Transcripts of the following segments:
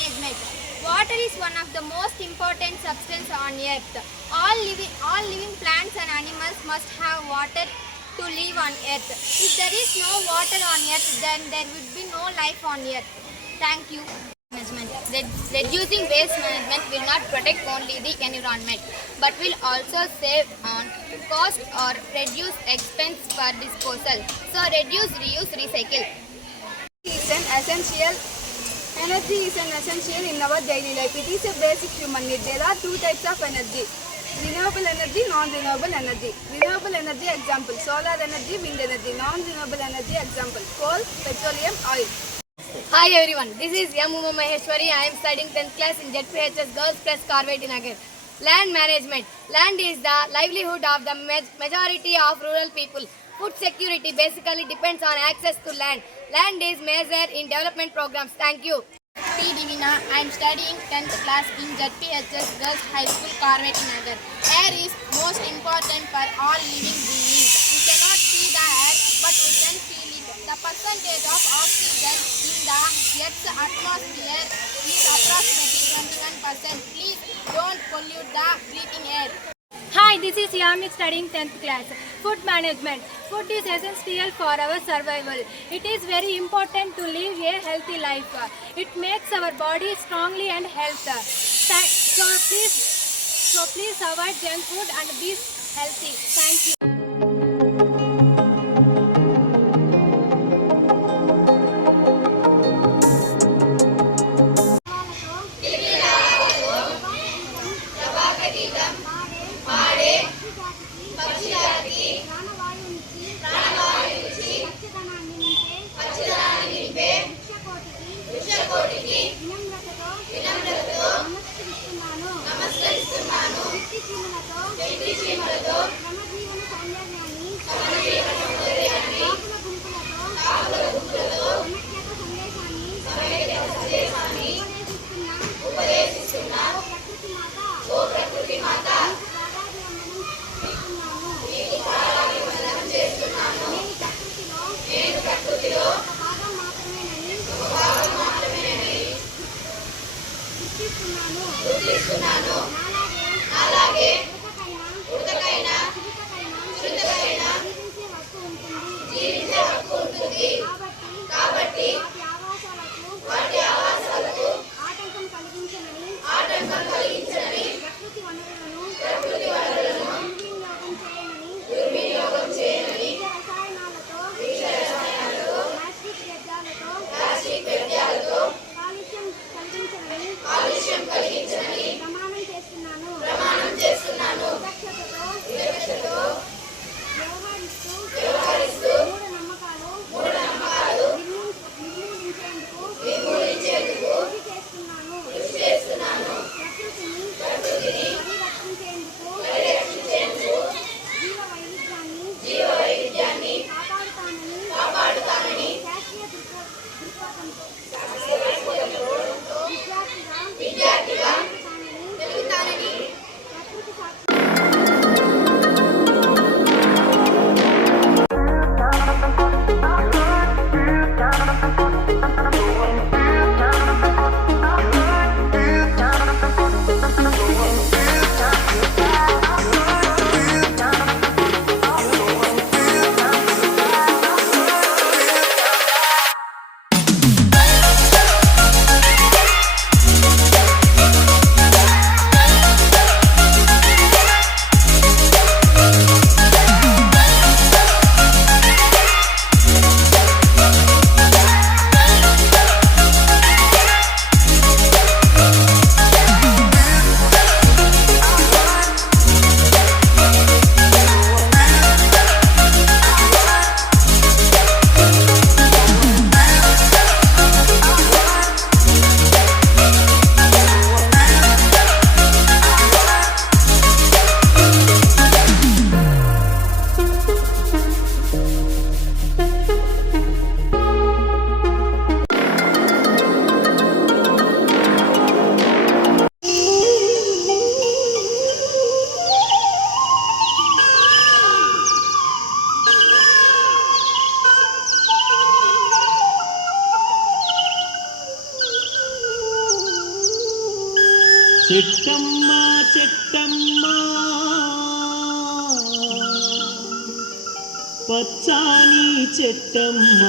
management. Water is one of the most important substance on earth. All living plants and animals must have water to live on earth. If there is no water on earth, then there would be no life on earth. Thank you. Management. Reducing waste management will not protect only the environment, but will also save on cost or reduce expense for disposal. So reduce, reuse, recycle. Is an essential Energy is an essential in our daily life. It is a basic human need. There are two types of energy: renewable energy, non-renewable energy. Renewable energy example: solar energy, wind energy. Non-renewable energy example: coal, petroleum, oil. Hi everyone, this is M. Uma Maheshwari. I am studying 10th class in ZPHS Girls Plus Corvette Nagar. Land management. Land is the livelihood of the majority of rural people. Food security basically depends on access to land. Land is measured in development programs. Thank you. P. Divina. I am studying 10th class in ZPHS Girls High School, Corvette Nagar. Air is most important for all living beings. We cannot see the air, but we can feel it. The percentage of oxygen in the Earth's atmosphere is approximately 21%. Please don't pollute the breathing air. Hi, this is Yami studying 10th class. Food management. Food is essential for our survival. It is very important to live a healthy life. It makes our body strongly and healthy. So please avoid junk food and be healthy. Thank you. చెట్టమ్మ చెట్టమ్మ పచ్చాని చెట్టమ్మ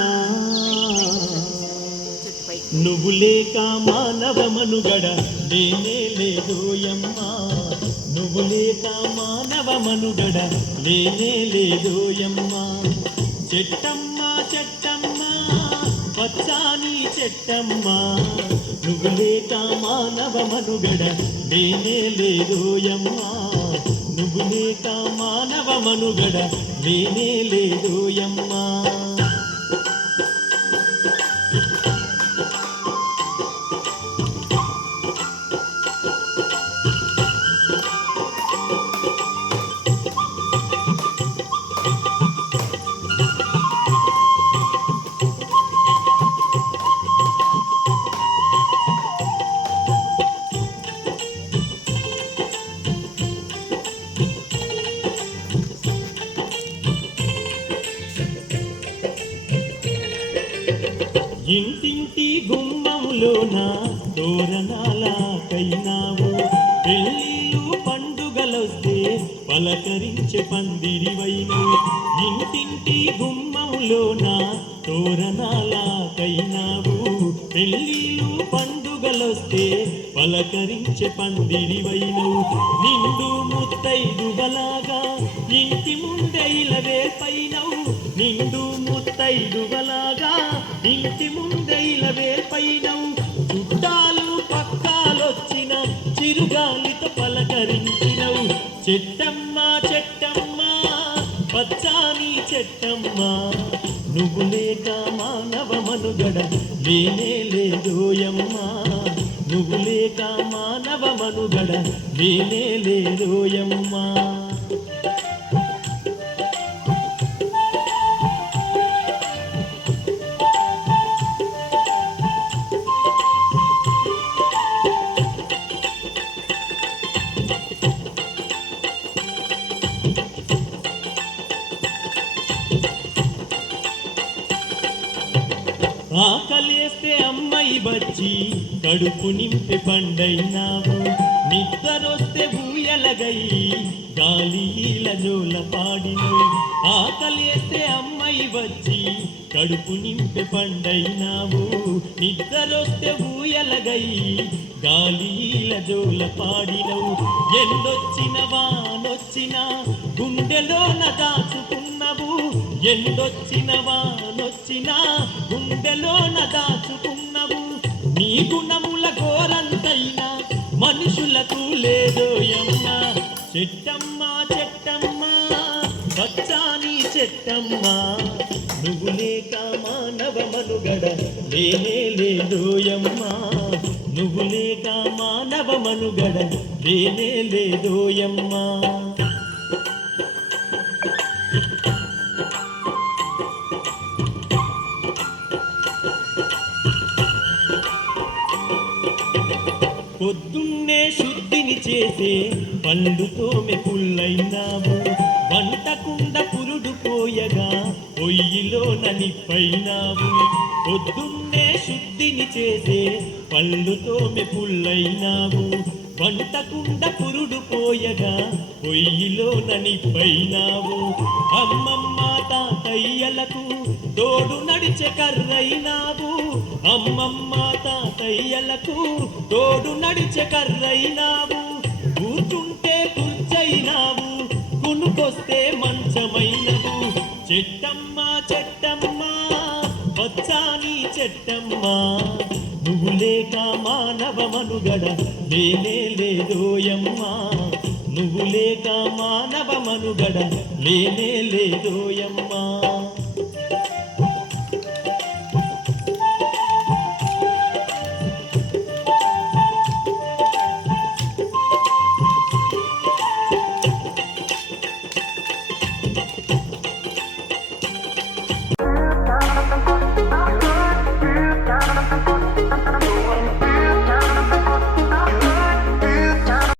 నువ్వు లేక మానవ మనుగడ లేనే లేదోయమ్మ నువ్వు లేక మానవ మనుగడ లేనే లేదోయమ్మ చెట్టమ్మ చెట్టమ్మ పచ్చాని చెట్టమ్మ నువ్వు లేక మానవ మనుగడ లేనే లేదోయమ్మ నువ్వు లేక మానవ మనుగడ లేనే లేదోయమ్మ ఇంటింటి గుమ్మములోన తోరణాలకైనావు పెళ్ళిళ్ళు పండుగలొస్తే పలకరించే పందిరివైనవు ఇంటింటి గుమ్మములోన తోరణాలకైనావు పెళ్ళిళ్ళు పండుగలొస్తే పలకరించే పందిరివైనవు నిండు ముత్తైదువలాగా ఇంటి ముందే ఇలవేల్పైనవు నిండు ముత్తైదువలాగా ఇంటి ముందే ఇలవేల్పైనవు చుట్టాలు పక్కాలొచ్చిన చిరుగాలితో పలకరించినవు చెట్టమ్మ చెట్టమ్మ పచ్చాని చెట్టమ్మ నువ్వు లేక మానవ మనుగడ లేనే లేదోయమ్మ నువ్వు లేక మానవ మనుగడ లేనే లేదోయమ్మ ఆకలేస్తే అమ్మాయి బచ్చి కడుపు నింపి పండైనావు నిద్రొస్తే ఊయలగై గాలిల జోల పాడినవు ఆకలేస్తే అమ్మాయి వచ్చి కడుపు నింపి పండైనావు నిద్రొస్తే ఊయలగై గాలిల జోల పాడినవు ఎండొచ్చిన వానొచ్చిన గుండెలోన దాచుకున్నవు ఎండొచ్చిన వానొచ్చిన గుండెలోన దాచుకున్నవు నీ గుణముల గోరంతైనా మనుషులకు లేదోయమ్మ చెట్టమ్మ చెట్టమ్మ పచ్చాని చెట్టమ్మ నువ్వు లేక మానవ మనుగడ లేనే లేదోయమ్మ నువ్వు లేక మానవ మనుగడ లేనే లేదోయమ్మ పొద్దున్నే శుద్ధిని చేసే పండుతో మెకుల్లైనావు వంటకుండ పురుడు పోయగా పొయ్యిలో నిప్పైనావు పొద్దున్నే శుద్ధిని చేసే పళ్ళుతో మెకుల్లైనావు వంటకుండ పురుడు పోయగా పొయ్యిలో నిప్పైనావు అమ్మమ్మ తాతయ్యలకు తోడు నడిచే కర్రైనావు అమ్మమ్మ తాతయ్యలకు తోడు నడిచే కర్రైనావు కూర్చుంటే కుర్చైనావు కునుకొస్తే మంచమైనవు చెట్టమ్మ చెట్టమ్మ పచ్చాని చెట్టమ్మ నువ్వు లేక మానవ మనుగడ లేనే లేదోయమ్మ నువ్వు లేక మానవ మనుగడ లేనే లేదోయమ్మ